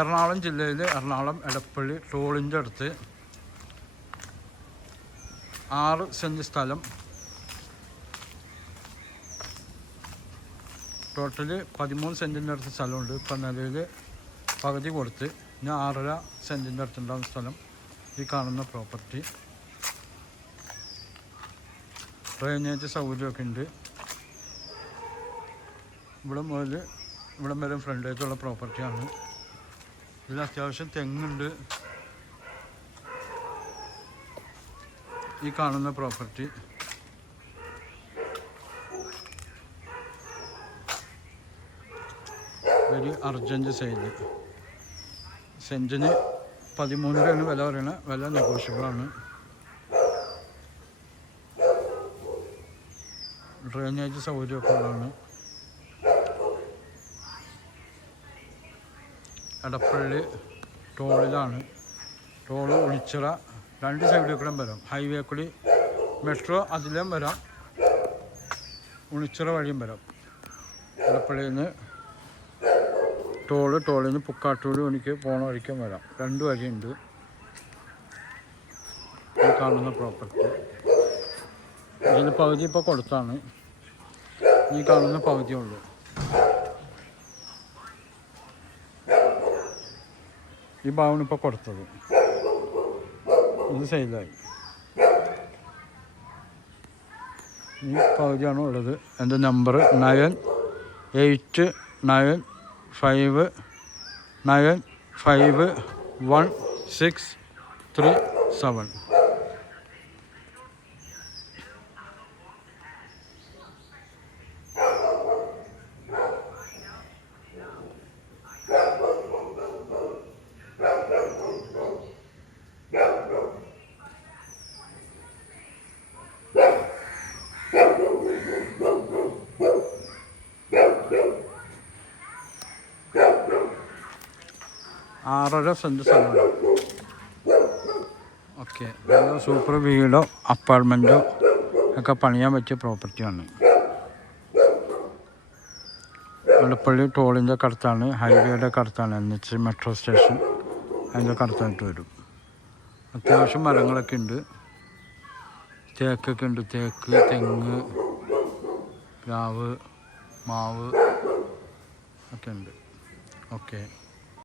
എറണാകുളം ജില്ലയിൽ എറണാകുളം എടപ്പള്ളി ടോളിൻ്റെ അടുത്ത് 6 സെൻറ്റ് സ്ഥലം, ടോട്ടല് 13 സെൻറ്റിൻ്റെ അടുത്ത് സ്ഥലമുണ്ട്. ഇപ്പം നിലവിൽ പകുതി കൊടുത്ത് ഞാൻ 6.5 സെൻറ്റിൻ്റെ അടുത്തുണ്ടാകുന്ന സ്ഥലം. ഈ കാണുന്ന പ്രോപ്പർട്ടി ഡ്രെയിനേജ് സൗകര്യമൊക്കെ ഉണ്ട്. ഇവിടെ മുതൽ ഇവിടെ വരെ ഫ്രണ്ടേജുള്ള പ്രോപ്പർട്ടിയാണ്. ഇതിൽ അത്യാവശ്യം തെങ്ങുണ്ട്. ഈ കാണുന്ന പ്രോപ്പർട്ടി വെരി അർജൻറ്റ് സെയിൽ. സെൻറ്റിന് 13 രൂപയാണ് വില പറയുന്നത്. വില നെഗോഷ്യബിളാണ്. ഡ്രെയിനേജ് സൗകര്യമൊക്കെ ഉള്ളതാണ്. എടപ്പള്ളി ടോളിലാണ്. ടോള് ഉളിച്ചിറ 2 സൈഡിൽ കൂടെ വരാം. ഹൈവേ കൂടി മെട്രോ അതിലും വരാം, ഉളിച്ചിറ വഴിയും വരാം. എടപ്പള്ളിയിൽ നിന്ന് ടോളിൽ നിന്ന് പുക്കാട്ടൂർ എനിക്ക് പോണ വഴിക്കും വരാം. 2 വഴിയുണ്ട്. ഈ കാണുന്ന പ്രോപ്പർട്ടി ഇതിൽ പകുതി ഇപ്പോൾ കൊടുത്താണ്. ഈ കാണുന്ന പകുതിയുള്ളൂ. ഈ ഭാഗമാണ് ഇപ്പോൾ കൊടുത്തത്. ഇത് സെയിലായി. ഈ പകുതിയാണ് ഉള്ളത്. എൻ്റെ നമ്പർ 98959167. ആറര സെൻറ്റ് സ്ഥലമാണ്. ഓക്കെ, നല്ല സൂപ്പർ വീടോ അപ്പാർട്ട്മെൻറ്റോ ഒക്കെ പണിയാൻ പറ്റിയ പ്രോപ്പർട്ടിയാണ്. എടപ്പള്ളി ടോളിൻ്റെ അടുത്താണ്, ഹൈവേയുടെ അടുത്താണ്. NH മെട്രോ സ്റ്റേഷൻ അതിൻ്റെ അടുത്തായിട്ട് വരും. അത്യാവശ്യം മരങ്ങളൊക്കെ ഉണ്ട്. തേക്കൊക്കെ ഉണ്ട്. തേക്ക്, തെങ്ങ്, പ്ലാവ്, മാവ് ഒക്കെ ഉണ്ട്. ഓക്കെ.